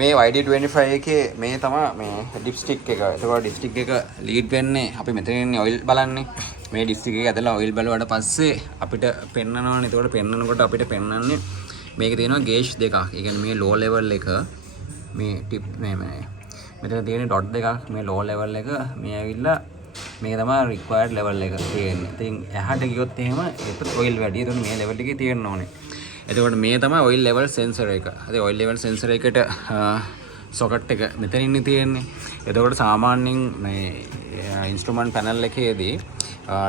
මේ YD25 එකේ මේ තමයි මේ ඩිප්ස්ටික් එක. ඒකෝ ඩිප්ස්ටික් එක ලීඩ් වෙන්නේ අපි මෙතන ඉන්නේ ඔයිල් බලන්නේ. මේ ඩිප්ස්ටික් එක ඇදලා ඔයිල් බලුවාට පස්සේ අපිට පෙන්නනවනේ. ඒකට පෙන්නනකොට අපිට පෙන්නන්නේ මේකේ තියෙනවා ගේජ් දෙකක්. ඒ කියන්නේ මේ ලෝ ලෙවල් එක මේ ටිප් මේ මෙතන තියෙන ඩොට් දෙකක් මේ ලෝ ලෙවල් එක මේ ඇවිල්ලා මේක තමයි රික්වයර්ඩ් ලෙවල් එක තියෙන්නේ. ඉතින් එහාට ගියොත් එහෙම ඒත් ඔයිල් වැඩි. ඒතකොට මේ ලෙවල් එකේ තියෙන්න ඕනේ. එතකොට මේ තමයි ඔයිල් ලෙවල් සෙන්සර් එක. හරි ඔයිල් ලෙවල් සෙන්සර් එකට සොකට් එක මෙතන ඉන්නේ තියෙන්නේ. එතකොට සාමාන්‍යයෙන් මේ ඉන්ස්ට්‍රුමන්ට් පැනල් එකේදී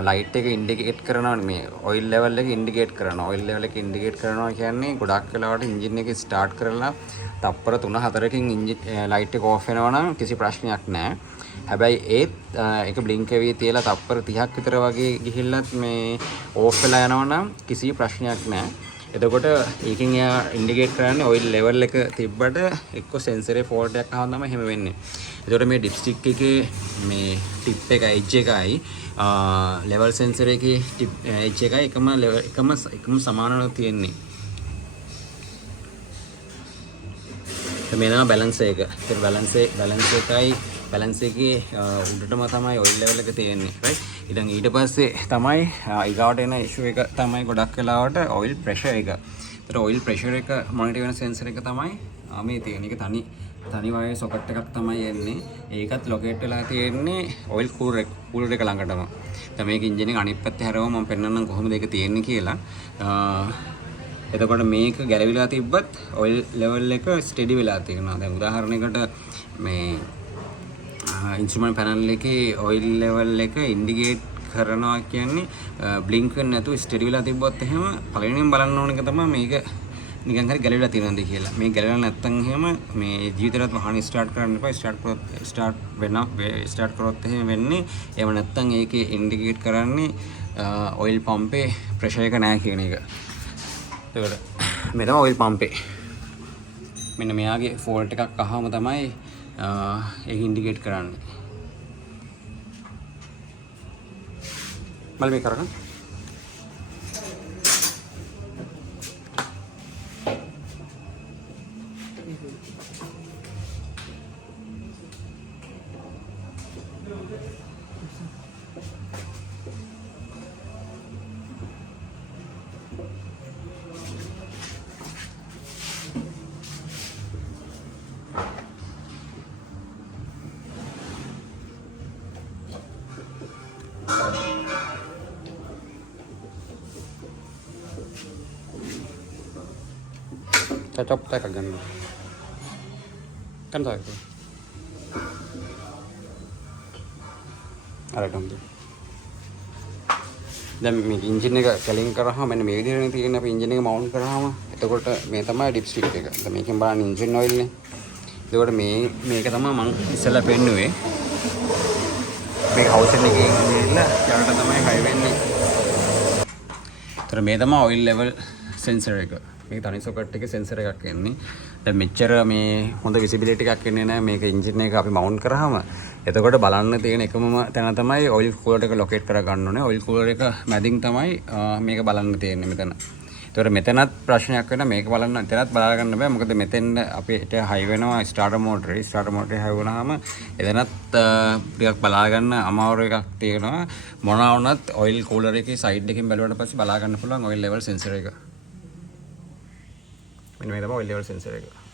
ලයිට් එක ඉන්ඩිකේට් කරනවා මේ ඔයිල් ලෙවල් එක ඉන්ඩිකේට් කරනවා. ඔයිල් ලෙවල් එක ඉන්ඩිකේට් කරනවා කියන්නේ ගොඩක් වෙලාවට එන්ජින් එක ස්ටාර්ට් කරලා තප්පර 3-4කින් ලයිට් එක ඕෆ් වෙනවා නම් කිසි ප්‍රශ්නයක් නැහැ. හැබැයි ඒත් එක බ්ලින්ක් වෙවි තියලා තප්පර 30ක් විතර වගේ ගිහිල්ලත් මේ ඕෆ් වෙලා යනවා නම් කිසි ප්‍රශ්නයක් නැහැ. එතකොට ඒකෙන් එයා ඉන්ඩිකේට් කරන්නේ ඔයිල් ලෙවල් එක තිබ්බට එක්ක සෙන්සරේ ෆෝල්ට් එකක් ආවම තමයි එහෙම වෙන්නේ. එතකොට මේ ඩිප්ස්ටික් එකේ මේ ටිප් එක එජ් එකයි ලෙවල් සෙන්සර් එකේ ටිප් එජ් එකයි එකම සමානව තියෙන්නේ. මේ තමයි බැලන්ස් එක. ඒතර බැලන්ස් එකේ උඩටම තමයි ඔයිල් ලෙවල් එක තියෙන්නේ. රයිට්. ඉතින් ඊට පස්සේ තමයි ඊගාවට එන ඉෂුව එක තමයි ගොඩක් වෙලාවට ඔයිල් ප්‍රෙෂර් එක. ඒතර ඔයිල් ප්‍රෙෂර් එක මොනිටර් වෙන සෙන්සර් එක තමයි මේ තියෙන. ඒක තනි වගේ සොකට් එකක් තමයි එන්නේ. ඒකත් ලොකේට් වෙලා තියෙන්නේ ඔයිල් කූලර් එක ළඟටම. දැන් මේක එන්ජින් එක අනිත් පැත්තේ හැරවම මම පෙන්නන්නම් කොහොමද ඒක තියෙන්නේ කියලා. එතකොට මේක ගැලවිලා තිබ්බත් ඔයිල් ලෙවල් එක ස්ටෙඩි වෙලා තියෙනවා. දැන් උදාහරණයකට මේ ඉන්ස්ට්‍රුමන්ට් පැනල් එකේ ඔයිල් ලෙවල් එක ඉන්ඩිකේට් කරනවා කියන්නේ බ්ලින්ක් වෙන්නේ නැතුව ස්ටෙඩි වෙලා තිබ්බොත් එහෙම පළවෙනිම බලන්න ඕන එක තමයි මේක නිකන් හරි ගැලවිලා තියෙනවද කියලා. මේ ගැලවිලා නැත්නම් එහෙම මේ ජීවිතේට වහන ස්ටාර්ට් කරන්න එපා. ස්ටාර්ට් කරොත් එහෙම වෙන්නේ. එහෙම නැත්නම් ඒකේ ඉන්ඩිකේට් කරන්නේ ඔයිල් පම්පේ ප්‍රෙෂර් එක නැහැ කියන එක. එතකොට මේ තමයි ඔයිල් පම්පේ. මෙන්න මෙයාගේ ෆෝල්ට් එකක් අහම තමයි ඒක ඉන්ඩිකේට් කරන්නේ. මල් මේ කරගන්න. Cocok teh kagak kan saya itu ada dong tuh දැන් මේ එන්ජින් එක කැලින් කරාම මෙන්න මේ විදිහට තියෙන අපි එන්ජින් එක මවුන්ට් කරාම එතකොට මේ තමයි ඩිප්ස්ටික් එක. දැන් මේකෙන් බලන්න එන්ජින් ඔයිල් නේ. එතකොට මේක තමයි මම ඉස්සෙල්ලා පෙන්නුවේ. මේ හවුස් එකේ ගිහිල්ලා යාට තමයි හයි වෙන්නේ. ඒතර මේ තමයි ඔයිල් ලෙවල් සෙන්සර් එක. මේ තනි සොකට් එකේ සෙන්සර් එකක් එන්නේ. දැන් මෙච්චර මේ හොඳ විසිබිලිටි එකක් එන්නේ නැහැ මේක එන්ජින් එක අපි මවුන්ට් කරාම. එතකොට බලන්න තියෙන එකම තැන තමයි ඔයිල් කූලර් එක ලොකේට් කර ගන්න ඕනේ. ඔයිල් කූලර් එක මැදින් තමයි මේක බලන්න තියෙන්නේ මෙතන. ඒතකොට මෙතනත් ප්‍රශ්නයක් වෙනවා මේක බලන්න එතනත් බලා ගන්න බෑ. මොකද මෙතෙන් අපිට හයි වෙනවා ස්ටාර්ටර් මෝටරේ. ස්ටාර්ටර් මෝටරේ හයි වුණාම එතනත් ටිකක් බලා ගන්න අමාරු එකක් තියෙනවා. මොනවා වුණත් ඔයිල් කූලර් එකේ සයිඩ් එකකින් බැලුවට පස්සේ බලා ගන්න පුළුවන් ඔයිල් ලෙවල් සෙන්සර් එක. මෙන්න මේ තමයි ඔයිල් ලෙවල් සෙන්සර් එක.